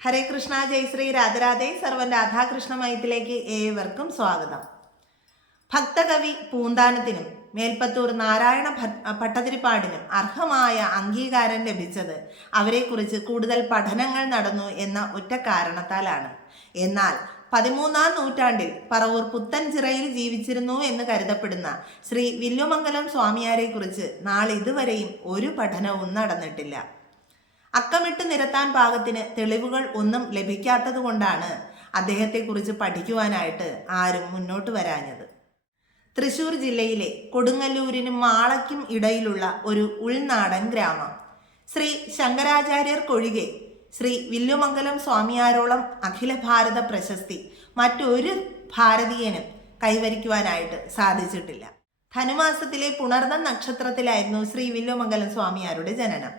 ഹരേ കൃഷ്ണ, ജയ് ശ്രീ രാധരാധേ. സർവൻ രാധാകൃഷ്ണമയത്തിലേക്ക് ഏവർക്കും സ്വാഗതം. ഭക്തകവി പൂന്താനത്തിനും മേൽപ്പത്തൂർ നാരായണ ഭട്ടതിരിപ്പാടിനും അർഹമായ അംഗീകാരം ലഭിച്ചത് അവരെക്കുറിച്ച് കൂടുതൽ പഠനങ്ങൾ നടന്നു എന്ന ഒറ്റ കാരണത്താലാണ്. എന്നാൽ 13-ാം നൂറ്റാണ്ടിൽ പറവൂർ പുത്തൻചിറയിൽ ജീവിച്ചിരുന്നു എന്ന് കരുതപ്പെടുന്ന ശ്രീ വില്ലുമംഗലം സ്വാമിയാരെക്കുറിച്ച് നാളിതുവരെയും ഒരു പഠനവും നടന്നിട്ടില്ല. അക്കമിട്ട് നിരത്താൻ പാകത്തിന് തെളിവുകൾ ഒന്നും ലഭിക്കാത്തത് കൊണ്ടാണ് അദ്ദേഹത്തെക്കുറിച്ച് പഠിക്കുവാനായിട്ട് ആരും മുന്നോട്ട് വരാഞ്ഞത്. തൃശ്ശൂർ ജില്ലയിലെ കൊടുങ്ങല്ലൂരിനും മാളയ്ക്കും ഇടയിലുള്ള ഒരു ഉൾനാടൻ ഗ്രാമം. ശ്രീ ശങ്കരാചാര്യർക്കൊഴികെ ശ്രീ വില്ലുമംഗലം സ്വാമിയാരോളം അഖില ഭാരത പ്രശസ്തി മറ്റൊരു ഭാരതീയനും കൈവരിക്കുവാനായിട്ട് സാധിച്ചിട്ടില്ല. ധനുമാസത്തിലെ പുണർന്ന നക്ഷത്രത്തിലായിരുന്നു ശ്രീ വില്ലുമംഗലം സ്വാമിയാരുടെ ജനനം.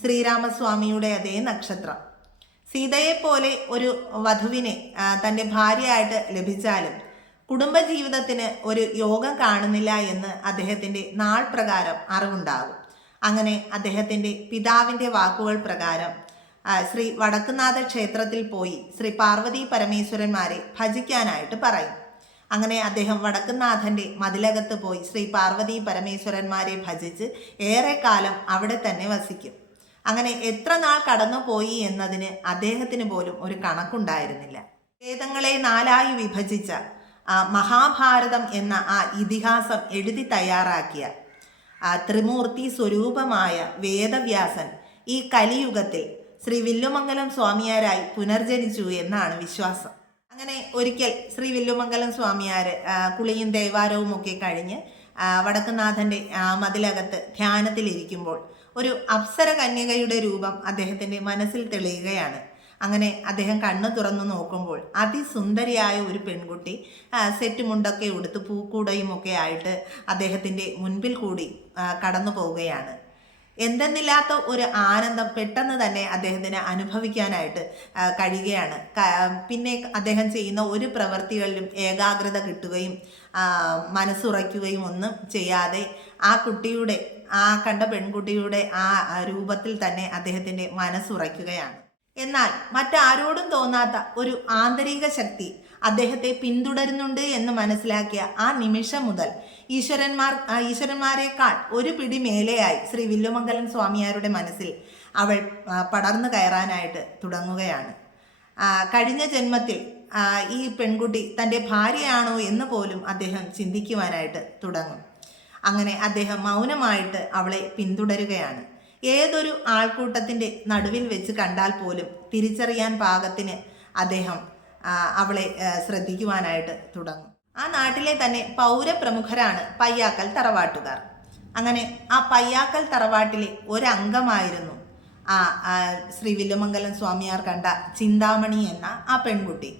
ശ്രീരാമസ്വാമിയുടെ അതേ നക്ഷത്രം. സീതയെപ്പോലെ ഒരു വധുവിനെ തൻ്റെ ഭാര്യയായിട്ട് ലഭിച്ചാലും കുടുംബജീവിതത്തിന് ഒരു യോഗം കാണുന്നില്ല എന്ന് അദ്ദേഹത്തിൻ്റെ നാൾ പ്രകാരം അറിവുണ്ടാകും. അങ്ങനെ അദ്ദേഹത്തിൻ്റെ പിതാവിൻ്റെ വാക്കുകൾ പ്രകാരം ശ്രീ വടക്കുന്നാഥ ക്ഷേത്രത്തിൽ പോയി ശ്രീ പാർവതി പരമേശ്വരന്മാരെ ഭജിക്കാനായിട്ട് പറയും. അങ്ങനെ അദ്ദേഹം വടക്കുന്നാഥൻ്റെ മതിലകത്ത് പോയി ശ്രീ പാർവതി പരമേശ്വരന്മാരെ ഭജിച്ച് ഏറെക്കാലം അവിടെ തന്നെ വസിക്കും. അങ്ങനെ എത്ര നാൾ കടന്നുപോയി എന്നതിന് അദ്ദേഹത്തിന് പോലും ഒരു കണക്കുണ്ടായിരുന്നില്ല. വേദങ്ങളെ 4ആയി വിഭജിച്ച മഹാഭാരതം എന്ന ആ ഇതിഹാസം എഴുതി തയ്യാറാക്കിയ ത്രിമൂർത്തി സ്വരൂപമായ വേദവ്യാസൻ ഈ കലിയുഗത്തിൽ ശ്രീ വില്ലുമംഗലം സ്വാമിയാരായി പുനർജനിച്ചു എന്നാണ് വിശ്വാസം. അങ്ങനെ ഒരിക്കൽ ശ്രീ വില്ലുമംഗലം സ്വാമിയാർ കുളിയും ദേവാരവും ഒക്കെ കഴിഞ്ഞ് വടക്കുന്നാഥൻ്റെ മതിലകത്ത് ധ്യാനത്തിലിരിക്കുമ്പോൾ ഒരു അപ്സര കന്യകയുടെ രൂപം അദ്ദേഹത്തിൻ്റെ മനസ്സിൽ തെളിയുകയാണ്. അങ്ങനെ അദ്ദേഹം കണ്ണു തുറന്നു നോക്കുമ്പോൾ അതിസുന്ദരിയായ ഒരു പെൺകുട്ടി സെറ്റ് മുണ്ടൊക്കെ ഉടുത്ത് പൂക്കൂടയും ഒക്കെ ആയിട്ട് അദ്ദേഹത്തിൻ്റെ മുൻപിൽ കൂടി കടന്നു പോവുകയാണ്. എന്തെന്നില്ലാത്ത ഒരു ആനന്ദം പെട്ടെന്ന് തന്നെ അദ്ദേഹത്തിന് അനുഭവിക്കാനായിട്ട് കഴിയുകയാണ്. പിന്നെ അദ്ദേഹം ചെയ്യുന്ന ഒരു പ്രവൃത്തികളിലും ഏകാഗ്രത കിട്ടുകയും മനസ്സുറയ്ക്കുകയും ഒന്നും ചെയ്യാതെ ആ കുട്ടിയുടെ കണ്ട പെൺകുട്ടിയുടെ ആ രൂപത്തിൽ തന്നെ അദ്ദേഹത്തിൻ്റെ മനസ്സുറയ്ക്കുകയാണ്. എന്നാൽ മറ്റാരോടും തോന്നാത്ത ഒരു ആന്തരിക ശക്തി അദ്ദേഹത്തെ പിന്തുടരുന്നുണ്ട് എന്ന് മനസ്സിലാക്കിയ ആ നിമിഷം മുതൽ ഈശ്വരന്മാരെക്കാൾ ഒരു പിടി മേലെയായി ശ്രീ വില്ലുമംഗലം സ്വാമിയാരുടെ മനസ്സിൽ അവൾ പടർന്നു കയറാനായിട്ട് തുടങ്ങുകയാണ്. കഴിഞ്ഞ ജന്മത്തിൽ ഈ പെൺകുട്ടി തൻ്റെ ഭാര്യയാണോ എന്ന് പോലും അദ്ദേഹം ചിന്തിക്കുവാനായിട്ട് തുടങ്ങും. അങ്ങനെ അദ്ദേഹം മൗനമായിട്ട് അവളെ പിന്തുടരുകയാണ്. ഏതൊരു ആൾക്കൂട്ടത്തിൻ്റെ നടുവിൽ വെച്ച് കണ്ടാൽ പോലും തിരിച്ചറിയാൻ പാകത്തിന് അദ്ദേഹം അവളെ ശ്രദ്ധിക്കുവാനായിട്ട് തുടങ്ങും. ആ നാട്ടിലെ തന്നെ പൗരപ്രമുഖരാണ് പയ്യാക്കൽ തറവാട്ടുകാർ. അങ്ങനെ ആ പയ്യാക്കൽ തറവാട്ടിലെ ഒരംഗമായിരുന്നു ശ്രീ വില്ലുമംഗലം സ്വാമിയാർ കണ്ട ചിന്താമണി എന്ന ആ പെൺകുട്ടി.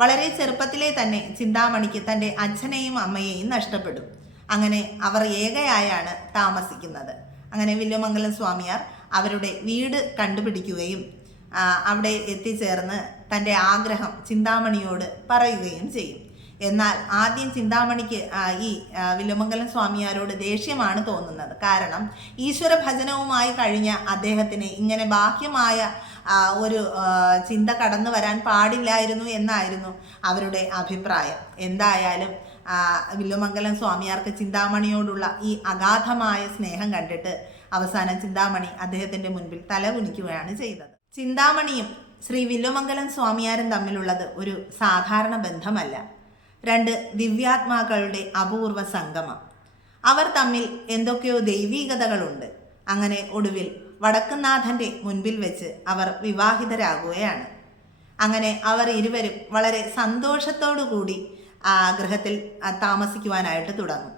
വളരെ ചെറുപ്പത്തിലെ തന്നെ ചിന്താമണിക്ക് തൻ്റെ അച്ഛനെയും അമ്മയെയും നഷ്ടപ്പെടും. അങ്ങനെ അവർ ഏകയായാണ് താമസിക്കുന്നത്. അങ്ങനെ വില്ലുമംഗലം സ്വാമിയാർ അവരുടെ വീട് കണ്ടുപിടിക്കുകയും അവിടെ എത്തിച്ചേർന്ന് തൻ്റെ ആഗ്രഹം ചിന്താമണിയോട് പറയുകയും ചെയ്യും. എന്നാൽ ആദ്യം ചിന്താമണിക്ക് ഈ വില്ലുമംഗലം സ്വാമിയാരോട് ദേഷ്യമാണ് തോന്നുന്നത്. കാരണം ഈശ്വര ഭജനവുമായി കഴിഞ്ഞ അദ്ദേഹത്തിന് ഇങ്ങനെ ബാഹ്യമായ ഒരു ചിന്ത കടന്നു വരാൻ പാടില്ലായിരുന്നു എന്നായിരുന്നു അവരുടെ അഭിപ്രായം. എന്തായാലും വില്ലുമംഗലം സ്വാമിയാർക്ക് ചിന്താമണിയോടുള്ള ഈ അഗാധമായ സ്നേഹം കണ്ടിട്ട് അവസാനം ചിന്താമണി അദ്ദേഹത്തിൻ്റെ മുൻപിൽ തലകുനിക്കുകയാണ് ചെയ്തത്. ചിന്താമണിയും ശ്രീ വില്ലുമംഗലം സ്വാമിയാരും തമ്മിലുള്ളത് ഒരു സാധാരണ ബന്ധമല്ല. 2 ദിവ്യാത്മാക്കളുടെ അപൂർവ സംഗമം. അവർ തമ്മിൽ എന്തൊക്കെയോ ദൈവീകതകളുണ്ട്. അങ്ങനെ ഒടുവിൽ വടക്കുന്നാഥൻ്റെ മുൻപിൽ വെച്ച് അവർ വിവാഹിതരാകുകയാണ്. അങ്ങനെ അവർ ഇരുവരും വളരെ സന്തോഷത്തോടു കൂടി ഗൃഹത്തിൽ താമസിക്കുവാനായിട്ട് തുടങ്ങും.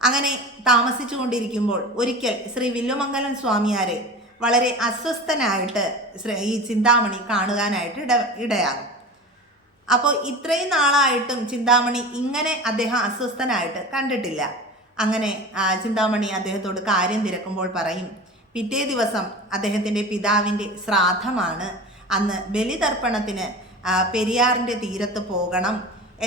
അങ്ങനെ താമസിച്ചു കൊണ്ടിരിക്കുമ്പോൾ ഒരിക്കൽ ശ്രീ വില്ലുമംഗലം സ്വാമിയാരെ വളരെ അസ്വസ്ഥനായിട്ട് ഈ ചിന്താമണി കാണുവാനായിട്ട് ഇടയാകും. അപ്പോൾ ഇത്രയും നാളായിട്ടും ചിന്താമണി ഇങ്ങനെ അദ്ദേഹം അസ്വസ്ഥനായിട്ട് കണ്ടിട്ടില്ല. അങ്ങനെ ചിന്താമണി അദ്ദേഹത്തോട് കാര്യം തിരക്കുമ്പോൾ പറയും, പിറ്റേ ദിവസം അദ്ദേഹത്തിൻ്റെ പിതാവിൻ്റെ ശ്രാദ്ധമാണ്, അന്ന് ബലിതർപ്പണത്തിന് പെരിയാറിൻ്റെ തീരത്ത് പോകണം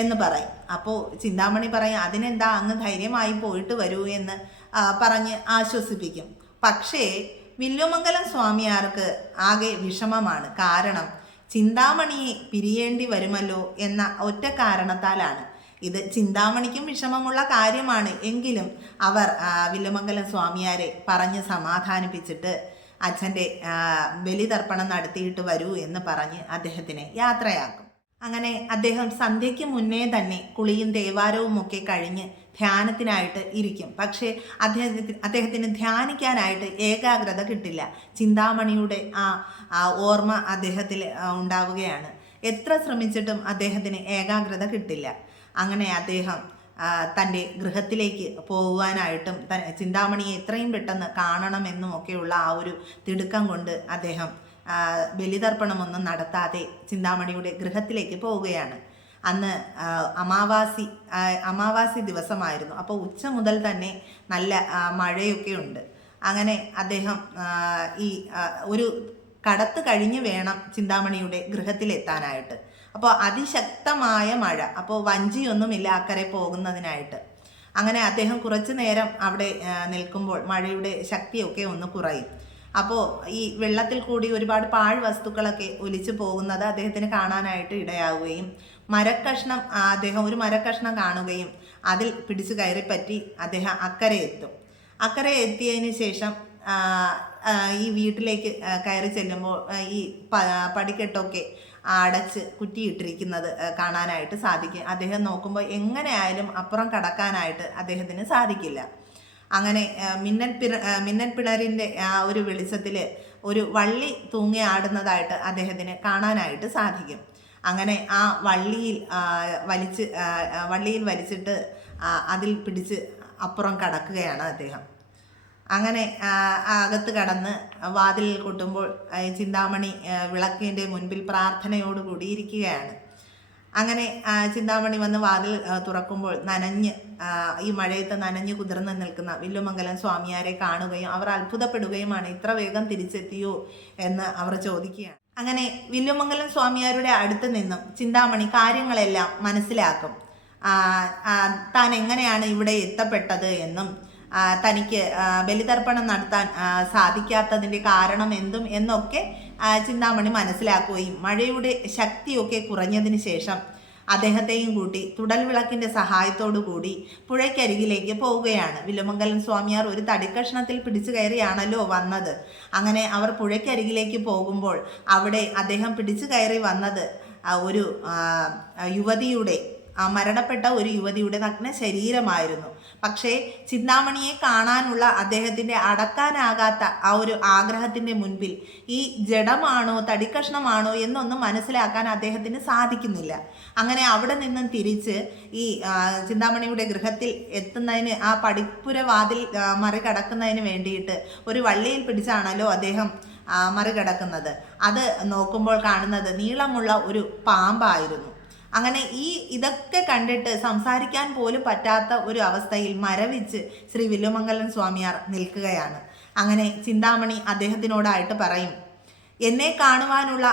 എന്ന് പറയും. അപ്പോൾ ചിന്താമണി പറയും, അതിനെന്താ, അങ്ങ് ധൈര്യമായി പോയിട്ട് വരൂ എന്ന് പറഞ്ഞ് ആശ്വസിപ്പിക്കും. പക്ഷേ വില്ലുമംഗലം സ്വാമിയാർക്ക് ആകെ വിഷമമാണ്. കാരണം ചിന്താമണിയെ പിരിയേണ്ടി വരുമല്ലോ എന്ന ഒറ്റ കാരണത്താലാണ്. ഇത് ചിന്താമണിക്കും വിഷമമുള്ള കാര്യമാണ്. എങ്കിലും അവർ വില്ലുമംഗലം സ്വാമിയാരെ പറഞ്ഞ് സമാധാനിപ്പിച്ചിട്ട് അച്ഛൻ്റെ ബലിതർപ്പണം നടത്തിയിട്ട് വരൂ എന്ന് പറഞ്ഞ് അദ്ദേഹത്തിനെ യാത്രയാക്കും. അങ്ങനെ അദ്ദേഹം സന്ധ്യയ്ക്ക് മുന്നേ തന്നെ കുളിയും ദേവാരവും ഒക്കെ കഴിഞ്ഞ് ധ്യാനത്തിനായിട്ട് ഇരിക്കും. പക്ഷേ അദ്ദേഹത്തിന് ധ്യാനിക്കാനായിട്ട് ഏകാഗ്രത കിട്ടില്ല. ചിന്താമണിയുടെ ആ ഓർമ്മ അദ്ദേഹത്തിൽ ഉണ്ടാവുകയാണ്. എത്ര ശ്രമിച്ചിട്ടും അദ്ദേഹത്തിന് ഏകാഗ്രത കിട്ടില്ല. അങ്ങനെ അദ്ദേഹം തൻ്റെ ഗൃഹത്തിലേക്ക് പോകുവാനായിട്ടും ചിന്താമണിയെ എത്രയും പെട്ടെന്ന് കാണണമെന്നും ഒക്കെയുള്ള ആ ഒരു തിടുക്കം കൊണ്ട് അദ്ദേഹം ബലിതർപ്പണമൊന്നും നടത്താതെ ചിന്താമണിയുടെ ഗൃഹത്തിലേക്ക് പോവുകയാണ്. അന്ന് അമാവാസി ദിവസമായിരുന്നു. അപ്പോൾ ഉച്ച മുതൽ തന്നെ നല്ല മഴയൊക്കെ ഉണ്ട്. അങ്ങനെ അദ്ദേഹം ഒരു കടത്ത് കഴിഞ്ഞ് വേണം ചിന്താമണിയുടെ ഗൃഹത്തിലെത്താനായിട്ട്. അപ്പോൾ അതിശക്തമായ മഴ, അപ്പോൾ വഞ്ചിയൊന്നുമില്ല അക്കരെ പോകുന്നതിനായിട്ട്. അങ്ങനെ അദ്ദേഹം കുറച്ചു നേരം അവിടെ നിൽക്കുമ്പോൾ മഴയുടെ ശക്തിയൊക്കെ ഒന്ന് കുറയും. അപ്പോൾ ഈ വെള്ളത്തിൽ കൂടി ഒരുപാട് പാഴ്വസ്തുക്കളൊക്കെ ഒലിച്ചു പോകുന്നത് അദ്ദേഹത്തിന് കാണാനായിട്ട് ഇടയാവുകയും അദ്ദേഹം ഒരു മരക്കഷ്ണം കാണുകയും അതിൽ പിടിച്ചു കയറിപ്പറ്റി അദ്ദേഹം അക്കരെ എത്തും. അക്കരെ എത്തിയതിന് ശേഷം ഈ വീട്ടിലേക്ക് കയറി ചെല്ലുമ്പോൾ ഈ പടിക്കെട്ടൊക്കെ അടച്ച് കുറ്റിയിട്ടിരിക്കുന്നത് കാണാനായിട്ട് സാധിക്കും. അദ്ദേഹം നോക്കുമ്പോൾ എങ്ങനെയായാലും അപ്പുറം കടക്കാനായിട്ട് അദ്ദേഹത്തിന് സാധിക്കില്ല. അങ്ങനെ മിന്നൽ പിണറിൻ്റെ ആ ഒരു വെളിച്ചത്തിൽ ഒരു വള്ളി തൂങ്ങി ആടുന്നതായിട്ട് അദ്ദേഹത്തിന് കാണാനായിട്ട് സാധിക്കും. അങ്ങനെ ആ വള്ളിയിൽ വലിച്ചിട്ട് അതിൽ പിടിച്ച് അപ്പുറം കടക്കുകയാണ് അദ്ദേഹം. അങ്ങനെ അകത്ത് കടന്ന് വാതിലിൽ കൊട്ടുമ്പോൾ ചിന്താമണി വിളക്കിൻ്റെ മുൻപിൽ പ്രാർത്ഥനയോടുകൂടി ഇരിക്കുകയാണ്. അങ്ങനെ ചിന്താമണി വന്ന് വാതിൽ തുറക്കുമ്പോൾ ഈ മഴയത്ത് നനഞ്ഞ് കുതിർന്ന് നിൽക്കുന്ന വില്ലുമംഗലം സ്വാമിയാരെ കാണുകയും അവർ അത്ഭുതപ്പെടുകയുമാണ്. ഇത്ര വേഗം തിരിച്ചെത്തിയോ എന്ന് അവർ ചോദിക്കുകയാണ്. അങ്ങനെ വില്ലുമംഗലം സ്വാമിയാരുടെ അടുത്ത് നിന്നും ചിന്താമണി കാര്യങ്ങളെല്ലാം മനസ്സിലാക്കും. താൻ എങ്ങനെയാണ് ഇവിടെ എത്തപ്പെട്ടത് എന്നും തനിക്ക് ബലിതർപ്പണം നടത്താൻ സാധിക്കാത്തതിൻ്റെ കാരണം എന്നൊക്കെ ചിന്താമണി മനസ്സിലാക്കുകയും മഴയുടെ ശക്തിയൊക്കെ കുറഞ്ഞതിന് ശേഷം അദ്ദേഹത്തെയും കൂട്ടി തുടൽ വിളക്കിൻ്റെ സഹായത്തോടു കൂടി പുഴയ്ക്കരികിലേക്ക് പോവുകയാണ്. വില്ലുമംഗലം സ്വാമിയാർ ഒരു തടിക്കഷ്ണത്തിൽ പിടിച്ചു കയറിയാണല്ലോ വന്നത്. അങ്ങനെ അവർ പുഴയ്ക്കരികിലേക്ക് പോകുമ്പോൾ അവിടെ അദ്ദേഹം പിടിച്ചു കയറി വന്നത് ഒരു മരണപ്പെട്ട ഒരു യുവതിയുടെ നഗ്ന ശരീരമായിരുന്നു. പക്ഷേ ചിന്താമണിയെ കാണാനുള്ള അദ്ദേഹത്തിൻ്റെ അടക്കാനാകാത്ത ആ ഒരു ആഗ്രഹത്തിൻ്റെ മുൻപിൽ ഈ ജഡമാണോ തടിക്കഷ്ണമാണോ എന്നൊന്നും മനസ്സിലാക്കാൻ അദ്ദേഹത്തിന് സാധിക്കുന്നില്ല. അങ്ങനെ അവിടെ നിന്നും തിരിച്ച് ഈ ചിന്താമണിയുടെ ഗൃഹത്തിൽ എത്തുന്നതിന് ആ പടിപ്പുര വാതിൽ മറികടക്കുന്നതിന് വേണ്ടിയിട്ട് ഒരു വള്ളിയിൽ പിടിച്ചാണല്ലോ അദ്ദേഹം മറികടക്കുന്നത്. അത് നോക്കുമ്പോൾ കാണുന്നത് നീളമുള്ള ഒരു പാമ്പായിരുന്നു. അങ്ങനെ ഇതൊക്കെ കണ്ടിട്ട് സംസാരിക്കാൻ പോലും പറ്റാത്ത ഒരു അവസ്ഥയിൽ മരവിച്ച് ശ്രീ വില്ലുമംഗലം സ്വാമിയാർ നിൽക്കുകയാണ്. അങ്ങനെ ചിന്താമണി അദ്ദേഹത്തിനോടായിട്ട് പറയും, എന്നെ കാണുവാനുള്ള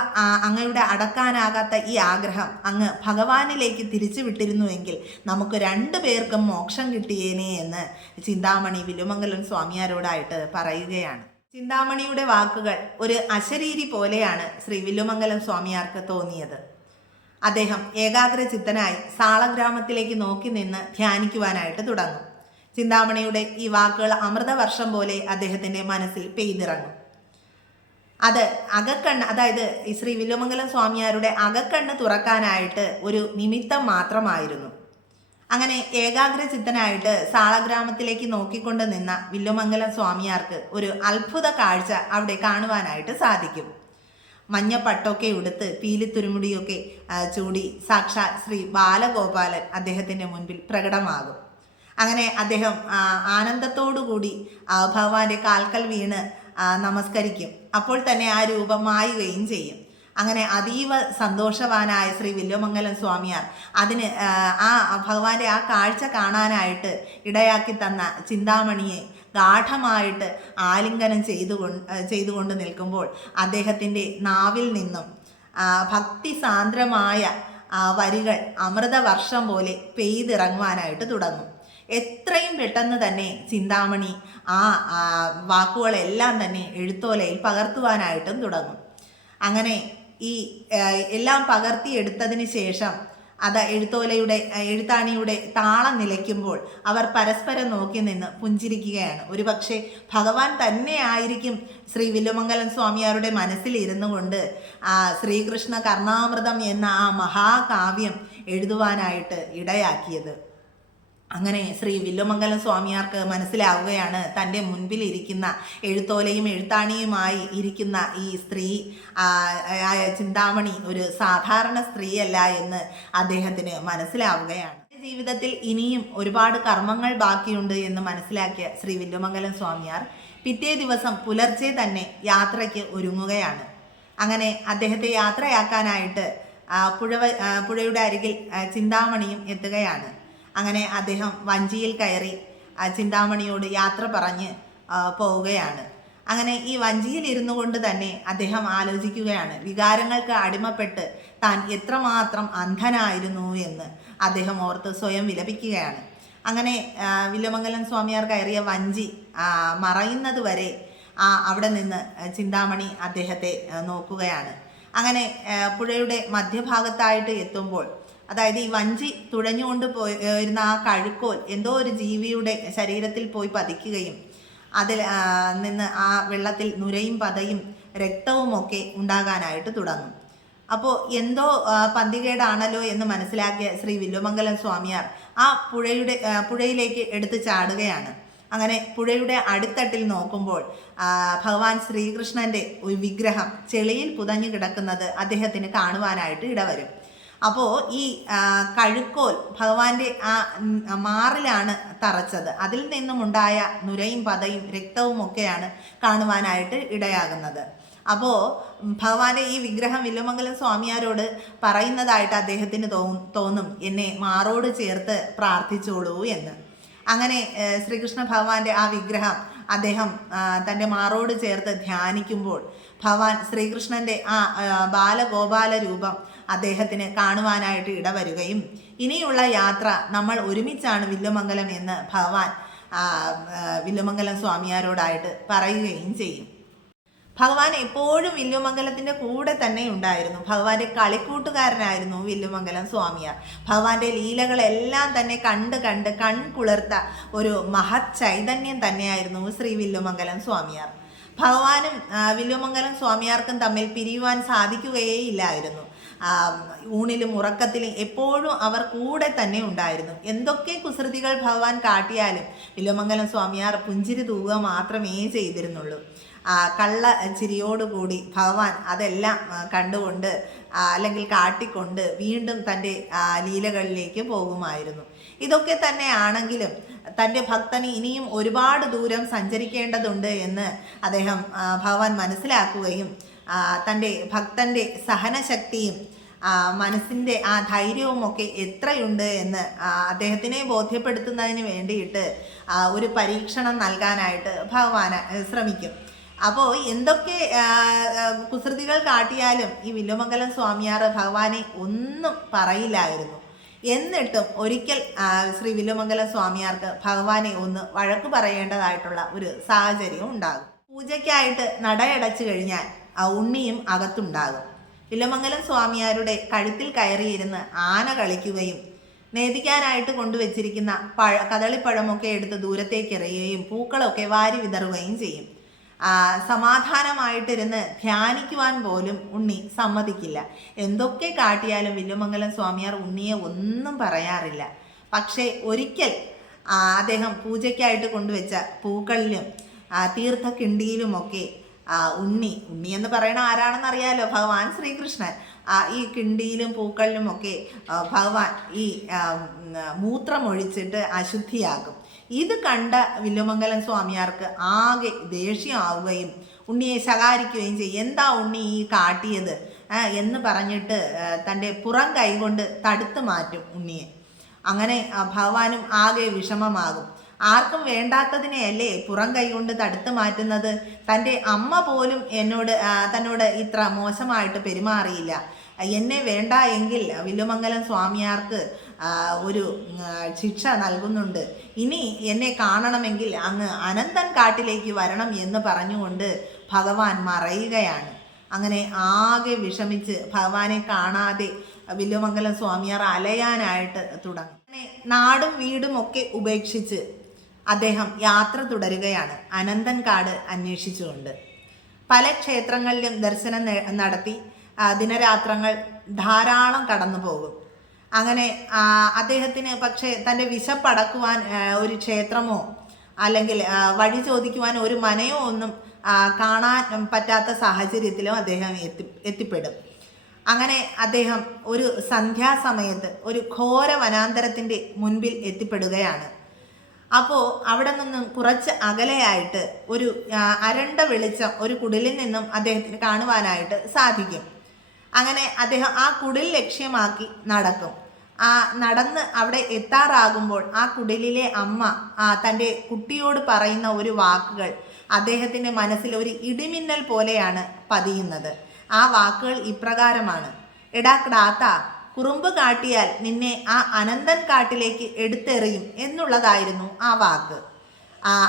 അങ്ങയുടെ അടക്കാനാകാത്ത ഈ ആഗ്രഹം അങ്ങ് ഭഗവാനിലേക്ക് തിരിച്ചു വിട്ടിരുന്നുവെങ്കിൽ നമുക്ക് 2 പേർക്കും മോക്ഷം കിട്ടിയേനെ എന്ന് ചിന്താമണി വില്ലുമംഗലം സ്വാമിയാരോടായിട്ട് പറയുകയാണ്. ചിന്താമണിയുടെ വാക്കുകൾ ഒരു അശരീരി പോലെയാണ് ശ്രീ വില്ലുമംഗലം സ്വാമിയാർക്ക് തോന്നിയത്. അദ്ദേഹം ഏകാഗ്രചിത്തനായി സാളഗ്രാമത്തിലേക്ക് നോക്കി നിന്ന് ധ്യാനിക്കുവാനായിട്ട് തുടങ്ങും. ചിന്താമണിയുടെ ഈ വാക്കുകൾ അമൃതവർഷം പോലെ അദ്ദേഹത്തിൻ്റെ മനസ്സിൽ പെയ്തിറങ്ങും. അത് അതായത് ശ്രീ വില്ലുമംഗലം സ്വാമിയാരുടെ അകക്കണ്ണ് തുറക്കാനായിട്ട് ഒരു നിമിത്തം മാത്രമായിരുന്നു. അങ്ങനെ ഏകാഗ്രചിത്തനായിട്ട് സാളഗ്രാമത്തിലേക്ക് നോക്കിക്കൊണ്ട് നിന്ന വില്ലുമംഗലം സ്വാമിയാർക്ക് ഒരു അത്ഭുത കാഴ്ച അവിടെ കാണുവാനായിട്ട് സാധിക്കും. മഞ്ഞപ്പട്ടൊക്കെ ഉടുത്ത് പീലിത്തുരുമുടിയൊക്കെ ചൂടി സാക്ഷാൽ ശ്രീ ബാലഗോപാലൻ അദ്ദേഹത്തിൻ്റെ മുൻപിൽ പ്രകടമാകും. അങ്ങനെ അദ്ദേഹം ആനന്ദത്തോടുകൂടി ഭഗവാന്റെ കാൽക്കൽ വീണ് നമസ്കരിക്കും. അപ്പോൾ തന്നെ ആ രൂപം മായുകയും ചെയ്യും. അങ്ങനെ അതീവ സന്തോഷവാനായ ശ്രീ വില്ലുമംഗലം സ്വാമിയാർ ആ ഭഗവാന്റെ ആ കാഴ്ച കാണാനായിട്ട് ഇടയാക്കി തന്ന ചിന്താമണിയെ ഗാഠമായിട്ട് ആലിംഗനം ചെയ്തുകൊണ്ട് നിൽക്കുമ്പോൾ അദ്ദേഹത്തിൻ്റെ നാവിൽ നിന്നും ഭക്തി സാന്ദ്രമായ വരികൾ അമൃതവർഷം പോലെ പെയ്തിറങ്ങുവാനായിട്ട് തുടങ്ങും. എത്രയും പെട്ടെന്ന് തന്നെ ചിന്താമണി ആ വാക്കുകളെല്ലാം തന്നെ എഴുത്തോലയിൽ പകർത്തുവാനായിട്ടും തുടങ്ങും. അങ്ങനെ ഈ എല്ലാം പകർത്തിയെടുത്തതിന് ശേഷം അത് എഴുത്താണിയുടെ താളം നിലയ്ക്കുമ്പോൾ അവർ പരസ്പരം നോക്കി നിന്ന് പുഞ്ചിരിക്കുകയാണ്. ഒരുപക്ഷെ ഭഗവാൻ തന്നെ ആയിരിക്കും ശ്രീ വില്വമംഗലം സ്വാമിയാരുടെ മനസ്സിൽ ഇരുന്നു കൊണ്ട് ശ്രീകൃഷ്ണ കർണാമൃതം എന്ന ആ മഹാകാവ്യം എഴുതുവാനായിട്ട് ഇടയാക്കിയത്. അങ്ങനെ ശ്രീ വില്വമംഗലം സ്വാമിയാർക്ക് മനസ്സിലാവുകയാണ് തൻ്റെ മുൻപിൽ ഇരിക്കുന്ന എഴുത്തോലയും എഴുത്താണിയുമായി ഇരിക്കുന്ന ഈ സ്ത്രീ ചിന്താമണി ഒരു സാധാരണ സ്ത്രീയല്ല എന്ന് അദ്ദേഹത്തിന് മനസ്സിലാവുകയാണ്. ജീവിതത്തിൽ ഇനിയും ഒരുപാട് കർമ്മങ്ങൾ ബാക്കിയുണ്ട് എന്ന് മനസ്സിലാക്കിയ ശ്രീ വില്വമംഗലം സ്വാമിയാർ പിറ്റേ ദിവസം പുലർച്ചെ തന്നെ യാത്രയ്ക്ക് ഒരുങ്ങുകയാണ്. അങ്ങനെ അദ്ദേഹത്തെ യാത്രയാക്കാനായിട്ട് പുഴയുടെ അരികിൽ ചിന്താമണിയും എത്തുകയാണ്. അങ്ങനെ അദ്ദേഹം വഞ്ചിയിൽ കയറി ചിന്താമണിയോട് യാത്ര പറഞ്ഞ് പോവുകയാണ്. അങ്ങനെ ഈ വഞ്ചിയിൽ ഇരുന്നു കൊണ്ട് തന്നെ അദ്ദേഹം ആലോചിക്കുകയാണ്, വികാരങ്ങൾക്ക് അടിമപ്പെട്ട് താൻ എത്രമാത്രം അന്ധനായിരുന്നു എന്ന് അദ്ദേഹം ഓർത്ത് സ്വയം വിലപിക്കുകയാണ്. അങ്ങനെ വില്വമംഗലം സ്വാമിയാർ കയറിയ വഞ്ചി മറയുന്നത് വരെ അവിടെ നിന്ന് ചിന്താമണി അദ്ദേഹത്തെ നോക്കുകയാണ്. അങ്ങനെ പുഴയുടെ മധ്യഭാഗത്തായിട്ട് എത്തുമ്പോൾ, അതായത് ഈ വഞ്ചി തുഴഞ്ഞുകൊണ്ട് പോയിരുന്ന ആ കഴുക്കോൽ എന്തോ ഒരു ജീവിയുടെ ശരീരത്തിൽ പോയി പതിക്കുകയും അതിൽ നിന്ന് ആ വെള്ളത്തിൽ നുരയും പതയും രക്തവുമൊക്കെ ഉണ്ടാകാനായിട്ട് തുടങ്ങും. അപ്പോൾ എന്തോ പന്തികേടാണല്ലോ എന്ന് മനസ്സിലാക്കിയ ശ്രീ വില്വമംഗലം സ്വാമിയാർ ആ പുഴയിലേക്ക് എടുത്ത് ചാടുകയാണ്. അങ്ങനെ പുഴയുടെ അടിത്തട്ടിൽ നോക്കുമ്പോൾ ഭഗവാൻ ശ്രീകൃഷ്ണൻ്റെ ഒരു വിഗ്രഹം ചെളിയിൽ പുതഞ്ഞു കിടക്കുന്നത് അദ്ദേഹത്തിന് കാണുവാനായിട്ട് ഇടവരും. അപ്പോൾ ഈ കഴുക്കോൽ ഭഗവാന്റെ ആ മാറിലാണ് തറച്ചത്. അതിൽ നിന്നുമുണ്ടായ നുരയും പതയും രക്തവും ഒക്കെയാണ് കാണുവാനായിട്ട് ഇടയാകുന്നത്. അപ്പോൾ ഭഗവാന്റെ ഈ വിഗ്രഹം വില്വമംഗലം സ്വാമിയാരോട് പറയുന്നതായിട്ട് അദ്ദേഹത്തിന് തോന്നും, എന്നെ മാറോട് ചേർത്ത് പ്രാർത്ഥിച്ചോളൂ എന്ന്. അങ്ങനെ ശ്രീകൃഷ്ണ ഭഗവാന്റെ ആ വിഗ്രഹം അദ്ദേഹം തൻ്റെ മാറോട് ചേർത്ത് ധ്യാനിക്കുമ്പോൾ ഭഗവാൻ ശ്രീകൃഷ്ണൻ്റെ ആ ബാലഗോപാല രൂപം അദ്ദേഹത്തിന് കാണുവാനായിട്ട് ഇടവരുകയും ഇനിയുള്ള യാത്ര നമ്മൾ ഒരുമിച്ചാണ് വില്വമംഗലം എന്ന് ഭഗവാൻ വില്വമംഗലം സ്വാമിയാരോടായിട്ട് പറയുകയും ചെയ്യും. ഭഗവാൻ എപ്പോഴും വില്വമംഗലത്തിൻ്റെ കൂടെ തന്നെ ഉണ്ടായിരുന്നു. ഭഗവാന്റെ കളിക്കൂട്ടുകാരനായിരുന്നു വില്വമംഗലം സ്വാമിയാർ. ഭഗവാന്റെ ലീലകളെല്ലാം തന്നെ കണ്ട് കൺകുളിർത്ത ഒരു മഹത് ചൈതന്യം തന്നെയായിരുന്നു ശ്രീ വില്വമംഗലം സ്വാമിയാർ. ഭഗവാനും വില്വമംഗലം സ്വാമിയാർക്കും തമ്മിൽ പിരിയുവാൻ സാധിക്കുകയേ ഇല്ലായിരുന്നു. ഊണിലും ഉറക്കത്തിലും എപ്പോഴും അവർ കൂടെ തന്നെ ഉണ്ടായിരുന്നു. എന്തൊക്കെ കുസൃതികൾ ഭഗവാൻ കാട്ടിയാലും വില്വമംഗലം സ്വാമിയാർ പുഞ്ചിരി തൂവുക മാത്രമേ ചെയ്തിരുന്നുള്ളൂ. കള്ള ചിരിയോടുകൂടി ഭഗവാൻ അതെല്ലാം കണ്ടുകൊണ്ട് അല്ലെങ്കിൽ കാട്ടിക്കൊണ്ട് വീണ്ടും തൻ്റെ ലീലകളിലേക്ക് പോകുമായിരുന്നു. ഇതൊക്കെ തന്നെ ആണെങ്കിലും തൻ്റെ ഭക്തന് ഇനിയും ഒരുപാട് ദൂരം സഞ്ചരിക്കേണ്ടതുണ്ട് എന്ന് അദ്ദേഹം ഭഗവാൻ മനസ്സിലാക്കുകയും തൻ്റെ ഭക്തൻ്റെ സഹനശക്തിയും മനസ്സിൻ്റെ ആ ധൈര്യവുമൊക്കെ എത്രയുണ്ട് എന്ന് അദ്ദേഹത്തിനെ ബോധ്യപ്പെടുത്തുന്നതിന് വേണ്ടിയിട്ട് ഒരു പരീക്ഷണം നൽകാനായിട്ട് ഭഗവാൻ ശ്രമിക്കും. അപ്പോൾ എന്തൊക്കെ കുസൃതികൾ കാട്ടിയാലും ഈ വില്വമംഗലം സ്വാമിയാർ ഭഗവാനെ ഒന്നും പറയില്ലായിരുന്നു. എന്നിട്ടും ഒരിക്കൽ ശ്രീ വില്വമംഗലം സ്വാമിയാർക്ക് ഭഗവാനെ ഒന്ന് വഴക്ക് പറയേണ്ടതായിട്ടുള്ള ഒരു സാഹചര്യം ഉണ്ടാകും. പൂജയ്ക്കായിട്ട് നടയടച്ചു കഴിഞ്ഞാൽ ഉണ്ണിയും അകത്തുണ്ടാകും. വില്വമംഗലം സ്വാമിയാരുടെ കഴുത്തിൽ കയറിയിരുന്ന് ആന കളിക്കുകയും നേദിക്കാനായിട്ട് കൊണ്ടുവച്ചിരിക്കുന്ന കദളിപ്പഴമൊക്കെ എടുത്ത് ദൂരത്തേക്ക് എറിയുകയും പൂക്കളൊക്കെ വാരി വിതറുകയും ചെയ്യും. സമാധാനമായിട്ടിരുന്ന് ധ്യാനിക്കുവാൻ പോലും ഉണ്ണി സമ്മതിക്കില്ല. എന്തൊക്കെ കാട്ടിയാലും വില്വമംഗലം സ്വാമിയാർ ഉണ്ണിയെ ഒന്നും പറയാറില്ല. പക്ഷേ ഒരിക്കൽ അദ്ദേഹം പൂജയ്ക്കായിട്ട് കൊണ്ടുവച്ച പൂക്കളിലും തീർത്ഥക്കിണ്ടിയിലുമൊക്കെ ഉണ്ണി എന്ന് പറയണ ആരാണെന്ന് അറിയാലോ, ഭഗവാൻ ശ്രീകൃഷ്ണൻ. ഈ കിണ്ടിയിലും പൂക്കളിലുമൊക്കെ ഭഗവാൻ ഈ മൂത്രമൊഴിച്ചിട്ട് അശുദ്ധിയാകും. ഇത് കണ്ട വില്വമംഗലം സ്വാമിയാർക്ക് ആകെ ദേഷ്യമാവുകയും ഉണ്ണിയെ ശകാരിക്കുകയും ചെയ്യും. എന്താ ഉണ്ണി ഈ കാട്ടിയത് എന്ന് പറഞ്ഞിട്ട് തൻ്റെ പുറം കൈകൊണ്ട് തടുത്തു മാറ്റും ഉണ്ണിയെ. അങ്ങനെ ഭഗവാനും ആകെ വിഷമമാകും. ആർക്കും വേണ്ടാത്തതിനെയല്ലേ പുറം കൈകൊണ്ട് തടുത്തു മാറ്റുന്നത്. തൻ്റെ അമ്മ പോലും തന്നോട് ഇത്ര മോശമായിട്ട് പെരുമാറിയില്ല. എന്നെ വേണ്ട എങ്കിൽ വില്ലുമംഗലം സ്വാമിയാർക്ക് ഒരു ശിക്ഷ നൽകുന്നുണ്ട്. ഇനി എന്നെ കാണണമെങ്കിൽ അങ്ങ് അനന്തൻ കാട്ടിലേക്ക് വരണം എന്ന് പറഞ്ഞുകൊണ്ട് ഭഗവാൻ മറയുകയാണ്. അങ്ങനെ ആകെ വിഷമിച്ച് ഭഗവാനെ കാണാതെ വില്ലുമംഗലം സ്വാമിയാർ അലയാനായിട്ട് തുടങ്ങും. അങ്ങനെ നാടും വീടും ഒക്കെ ഉപേക്ഷിച്ച് അദ്ദേഹം യാത്ര തുടരുകയാണ് അനന്തൻകാട് അന്വേഷിച്ചുകൊണ്ട്. പല ക്ഷേത്രങ്ങളിലും ദർശനം നടത്തി ദിനരാത്രങ്ങൾ ധാരാളം കടന്നു പോകും. അങ്ങനെ അദ്ദേഹത്തിന് പക്ഷേ തൻ്റെ വിശപ്പടക്കുവാൻ ഒരു ക്ഷേത്രമോ അല്ലെങ്കിൽ വഴി ചോദിക്കുവാൻ ഒരു മനയോ ഒന്നും കാണാൻ പറ്റാത്ത സാഹചര്യത്തിലും അദ്ദേഹം എത്തിപ്പെടും. അങ്ങനെ അദ്ദേഹം ഒരു സന്ധ്യാസമയത്ത് ഒരു ഘോര വനാന്തരത്തിൻ്റെ മുൻപിൽ എത്തിപ്പെടുകയാണ്. അപ്പോൾ അവിടെ നിന്നും കുറച്ച് അകലെയായിട്ട് ഒരു അരണ്ട വെളിച്ചം ഒരു കുടിലിൽ നിന്നും അദ്ദേഹത്തിന് കാണുവാനായിട്ട് സാധിക്കും. അങ്ങനെ അദ്ദേഹം ആ കുടിൽ ലക്ഷ്യമാക്കി നടക്കും. നടന്ന് അവിടെ എത്താറാകുമ്പോൾ ആ കുടിലിലെ അമ്മ തൻ്റെ കുട്ടിയോട് പറയുന്ന ഒരു വാക്കുകൾ അദ്ദേഹത്തിൻ്റെ മനസ്സിൽ ഒരു ഇടിമിന്നൽ പോലെയാണ് പതിയുന്നത്. ആ വാക്കുകൾ ഇപ്രകാരമാണ്: എടാ ക്ടാത്ത, കുറുമ്പ് കാട്ടിയാൽ നിന്നെ ആ അനന്തൻ കാട്ടിലേക്ക് എടുത്തെറിയും എന്നുള്ളതായിരുന്നു ആ വാക്ക്.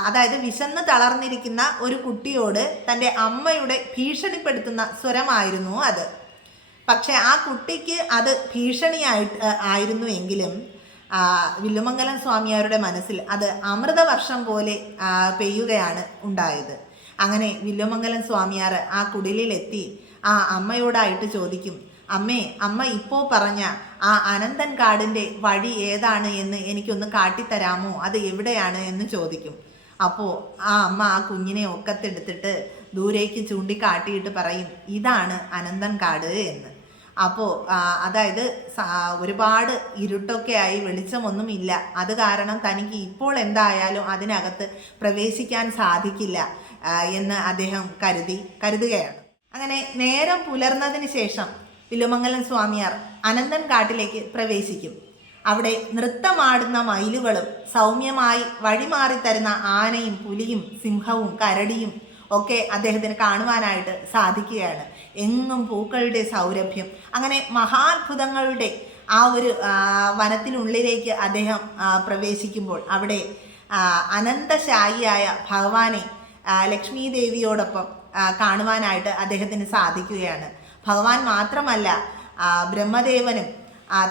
അതായത് വിശന്ന് തളർന്നിരിക്കുന്ന ഒരു കുട്ടിയോട് തൻ്റെ അമ്മയുടെ ഭീഷണിപ്പെടുത്തുന്ന സ്വരമായിരുന്നു അത്. പക്ഷെ ആ കുട്ടിക്ക് അത് ആയിരുന്നു എങ്കിലും വില്ലുമംഗലം സ്വാമിയാരുടെ മനസ്സിൽ അത് അമൃതവർഷം പോലെ പെയ്യുകയാണ് ഉണ്ടായത്. അങ്ങനെ വില്ലുമംഗലം സ്വാമിയാർ ആ കുടിലിലെത്തി ആ അമ്മയോടായിട്ട് ചോദിക്കും: അമ്മേ, അമ്മ ഇപ്പോൾ പറഞ്ഞ ആ അനന്തൻ കാടിൻ്റെ വഴി ഏതാണ് എന്ന് എനിക്കൊന്ന് കാട്ടിത്തരാമോ? അത് എവിടെയാണ് എന്ന് ചോദിക്കും. അപ്പോൾ ആ അമ്മ ആ കുഞ്ഞിനെ ഒക്കത്തെടുത്തിട്ട് ദൂരേക്ക് ചൂണ്ടിക്കാട്ടിയിട്ട് പറയും: ഇതാണ് അനന്തൻ കാട് എന്ന്. അപ്പോൾ അതായത് ഒരുപാട് ഇരുട്ടൊക്കെ ആയി, വെളിച്ചമൊന്നുമില്ല. അത് കാരണം തനിക്ക് ഇപ്പോൾ എന്തായാലും അതിനകത്ത് പ്രവേശിക്കാൻ സാധിക്കില്ല എന്ന് അദ്ദേഹം കരുതുകയാണ്. അങ്ങനെ നേരം പുലർന്നതിന് ശേഷം വില്ലുമംഗലം സ്വാമിയാർ അനന്തൻ കാട്ടിലേക്ക് പ്രവേശിക്കും. അവിടെ നൃത്തമാടുന്ന മയിലുകളും സൗമ്യമായി വഴിമാറി തരുന്ന ആനയും പുലിയും സിംഹവും കരടിയും ഒക്കെ അദ്ദേഹത്തിന് കാണുവാനായിട്ട് സാധിക്കുകയാണ്. എങ്ങും പൂക്കളുടെ സൗരഭ്യം. അങ്ങനെ മഹാത്ഭുതങ്ങളുടെ ആ ഒരു വനത്തിനുള്ളിലേക്ക് അദ്ദേഹം പ്രവേശിക്കുമ്പോൾ അവിടെ അനന്തശായിയായ ഭഗവാനെ ലക്ഷ്മീ ദേവിയോടൊപ്പം കാണുവാനായിട്ട് അദ്ദേഹത്തിന് സാധിക്കുകയാണ്. ഭഗവാൻ മാത്രമല്ല, ബ്രഹ്മദേവനും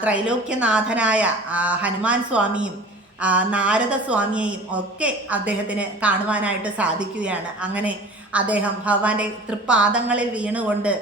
ത്രൈലോക്യനാഥനായ ഹനുമാൻ സ്വാമിയും നാരദസ്വാമിയെയും ഒക്കെ അദ്ദേഹത്തിന് കാണുവാനായിട്ട് സാധിക്കുകയാണ്. അങ്ങനെ അദ്ദേഹം ഭഗവാന്റെ തൃപ്പാദങ്ങളിൽ വീണുകൊണ്ട്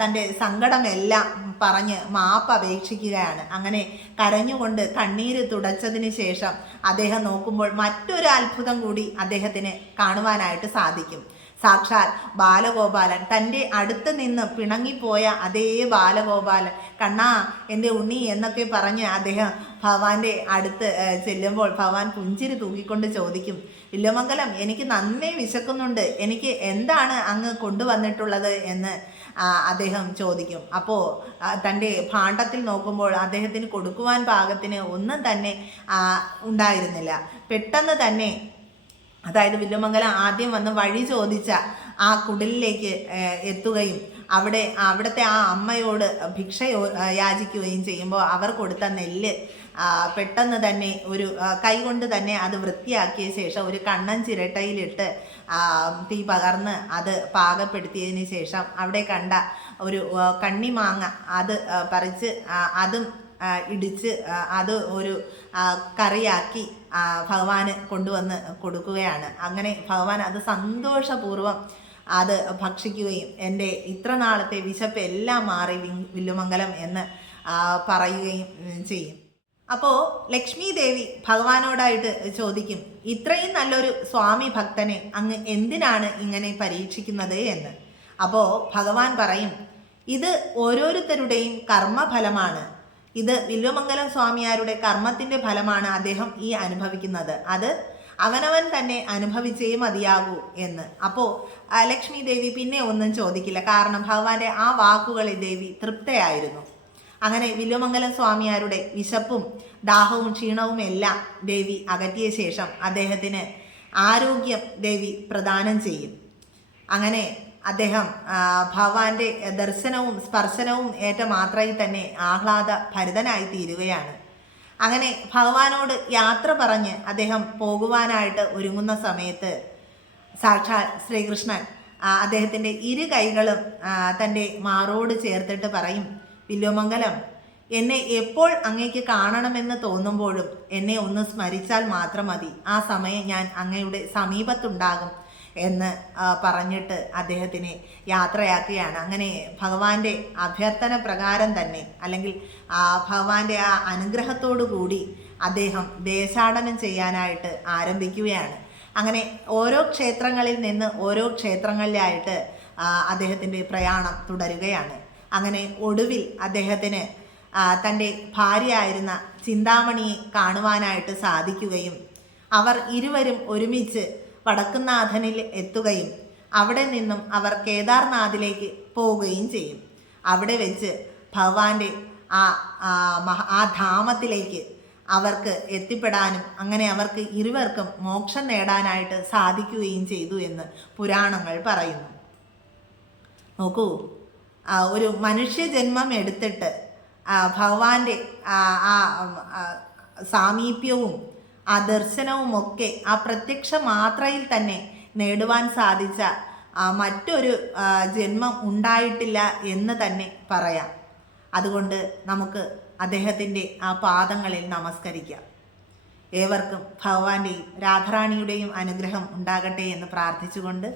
തൻ്റെ സങ്കടമെല്ലാം പറഞ്ഞ് മാപ്പ് അപേക്ഷിക്കുകയാണ്. അങ്ങനെ കരഞ്ഞുകൊണ്ട് കണ്ണീര് തുടച്ചതിന് ശേഷം അദ്ദേഹം നോക്കുമ്പോൾ മറ്റൊരു അത്ഭുതം കൂടി അദ്ദേഹത്തിന് കാണുവാനായിട്ട് സാധിക്കും. സാക്ഷാൽ ബാലഗോപാലൻ, തൻ്റെ അടുത്ത് നിന്ന് പിണങ്ങിപ്പോയ അതേ ബാലഗോപാലൻ, കണ്ണാ എൻ്റെ ഉണ്ണി എന്നൊക്കെ പറഞ്ഞ് അദ്ദേഹം ഭഗവാന്റെ അടുത്ത് ചെല്ലുമ്പോൾ ഭഗവാൻ പുഞ്ചിരി തൂക്കിക്കൊണ്ട് ചോദിക്കും: വില്ലുമംഗലം, എനിക്ക് നന്നേ വിശക്കുന്നുണ്ട്, എനിക്ക് എന്താണ് അങ്ങ് കൊണ്ടുവന്നിട്ടുള്ളത് എന്ന് അദ്ദേഹം ചോദിക്കും. അപ്പോൾ തൻ്റെ ഭാണ്ഡത്തിൽ നോക്കുമ്പോൾ അദ്ദേഹത്തിന് കൊടുക്കുവാൻ പാകത്തിന് ഒന്നും തന്നെ ഉണ്ടായിരുന്നില്ല. പെട്ടെന്ന് തന്നെ, അതായത് വില്ലുമംഗലം ആദ്യം വന്ന് വഴി ചോദിച്ച ആ കുടിലിലേക്ക് എത്തുകയും അവിടുത്തെ ആ അമ്മയോട് ഭിക്ഷ യാചിക്കുകയും ചെയ്യുമ്പോൾ അവർ കൊടുത്ത നെല്ല് പെട്ടെന്ന് തന്നെ ഒരു കൈകൊണ്ട് തന്നെ അത് വൃത്തിയാക്കിയ ശേഷം ഒരു കണ്ണൻ ചിരട്ടയിലിട്ട് തീ പകർന്ന് അത് പാകപ്പെടുത്തിയതിന് ശേഷം അവിടെ കണ്ട ഒരു കണ്ണിമാങ്ങ അത് പറിച്ച് അതും ഇടിച്ച് അത് ഒരു കറിയാക്കി ഭഗവാന് കൊണ്ടുവന്ന് കൊടുക്കുകയാണ്. അങ്ങനെ ഭഗവാൻ അത് സന്തോഷപൂർവ്വം അത് ഭക്ഷിക്കുകയും എൻ്റെ ഇത്ര നാളത്തെ വിശപ്പ് എല്ലാം മാറി വില്ലുമംഗലം എന്ന് പറയുകയും ചെയ്യും. അപ്പോൾ ലക്ഷ്മി ദേവി ഭഗവാനോടായിട്ട് ചോദിക്കും: ഇത്രയും നല്ലൊരു സ്വാമി ഭക്തനെ അങ്ങ് എന്തിനാണ് ഇങ്ങനെ പരീക്ഷിക്കുന്നത് എന്ന്. അപ്പോൾ ഭഗവാൻ പറയും: ഇത് ഓരോരുത്തരുടെയും കർമ്മഫലമാണ്. ഇത് വില്ലുമംഗലം സ്വാമിയാരുടെ കർമ്മത്തിൻ്റെ ഫലമാണ് അദ്ദേഹം ഈ അനുഭവിക്കുന്നത്. അത് അവനവൻ തന്നെ അനുഭവിച്ചേ മതിയാകൂ എന്ന്. അപ്പോൾ ലക്ഷ്മി ദേവി പിന്നെ ഒന്നും ചോദിക്കില്ല. കാരണം ഭഗവാന്റെ ആ വാക്കുകളിൽ ദേവി തൃപ്തയായിരുന്നു. അങ്ങനെ വില്വമംഗലം സ്വാമിയാരുടെ വിശപ്പും ദാഹവും ക്ഷീണവും എല്ലാം ദേവി അകറ്റിയ ശേഷം അദ്ദേഹത്തിന് ആരോഗ്യം ദേവി പ്രദാനം ചെയ്യും. അങ്ങനെ അദ്ദേഹം ഭഗവാന്റെ ദർശനവും സ്പർശനവും ഏറ്റ മാത്രയിൽ തന്നെ ആഹ്ലാദ ഭരിതനായി തീരുകയാണ്. അങ്ങനെ ഭഗവാനോട് യാത്ര പറഞ്ഞ് അദ്ദേഹം പോകുവാനായിട്ട് ഒരുങ്ങുന്ന സമയത്ത് സാക്ഷാൽ ശ്രീകൃഷ്ണൻ അദ്ദേഹത്തിൻ്റെ ഇരു കൈകളും തൻ്റെ മാറോട് ചേർത്തിട്ട് പറയും, വില്വമംഗലം, എന്നെ എപ്പോൾ അങ്ങേക്ക് കാണണമെന്ന് തോന്നുമ്പോഴും എന്നെ ഒന്ന് സ്മരിച്ചാൽ മാത്രം മതി, ആ സമയം ഞാൻ അങ്ങയുടെ സമീപത്തുണ്ടാകും എന്ന് പറഞ്ഞിട്ട് അദ്ദേഹത്തിനെ യാത്രയാക്കുകയാണ്. അങ്ങനെ ഭഗവാന്റെ അഭ്യർത്ഥന പ്രകാരം തന്നെ, അല്ലെങ്കിൽ ഭഗവാന്റെ ആ അനുഗ്രഹത്തോടു കൂടി അദ്ദേഹം ദേശാടനം ചെയ്യാനായിട്ട് ആരംഭിക്കുകയാണ്. അങ്ങനെ ഓരോ ക്ഷേത്രങ്ങളിൽ നിന്ന് ഓരോ ക്ഷേത്രങ്ങളിലായിട്ട് അദ്ദേഹത്തിൻ്റെ പ്രയാണം തുടരുകയാണ്. അങ്ങനെ ഒടുവിൽ അദ്ദേഹത്തിന് തൻ്റെ ഭാര്യയായിരുന്ന ചിന്താമണിയെ കാണുവാനായിട്ട് സാധിക്കുകയും അവർ ഇരുവരും ഒരുമിച്ച് വടക്കുംനാഥനിൽ എത്തുകയും അവിടെ നിന്നും അവർ കേദാർനാഥിലേക്ക് പോവുകയും ചെയ്യും. അവിടെ വെച്ച് ഭഗവാന്റെ ആ ധാമത്തിലേക്ക് അവർക്ക് എത്തിപ്പെടാനും അങ്ങനെ അവർക്ക് ഇരുവർക്കും മോക്ഷം നേടാനായിട്ട് സാധിക്കുകയും ചെയ്തു എന്ന് പുരാണങ്ങൾ പറയുന്നു. നോക്കൂ, ഒരു മനുഷ്യജന്മം എടുത്തിട്ട് ഭഗവാന്റെ സാമീപ്യവും ആ ദർശനവുമൊക്കെ ആ പ്രത്യക്ഷ മാത്രയിൽ തന്നെ നേടുവാൻ സാധിച്ച മറ്റൊരു ജന്മം ഉണ്ടായിട്ടില്ല എന്ന് തന്നെ പറയാം. അതുകൊണ്ട് നമുക്ക് അദ്ദേഹത്തിൻ്റെ ആ പാദങ്ങളിൽ നമസ്കരിക്കാം. ഏവർക്കും ഭഗവാന്റെയും രാധാറാണിയുടെയും അനുഗ്രഹം ഉണ്ടാകട്ടെ എന്ന് പ്രാർത്ഥിച്ചുകൊണ്ട്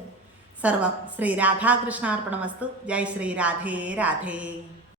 സർവം ശ്രീ രാധാകൃഷ്ണാർപ്പണമസ്തു. ജയ് ശ്രീ രാധേ രാധേ.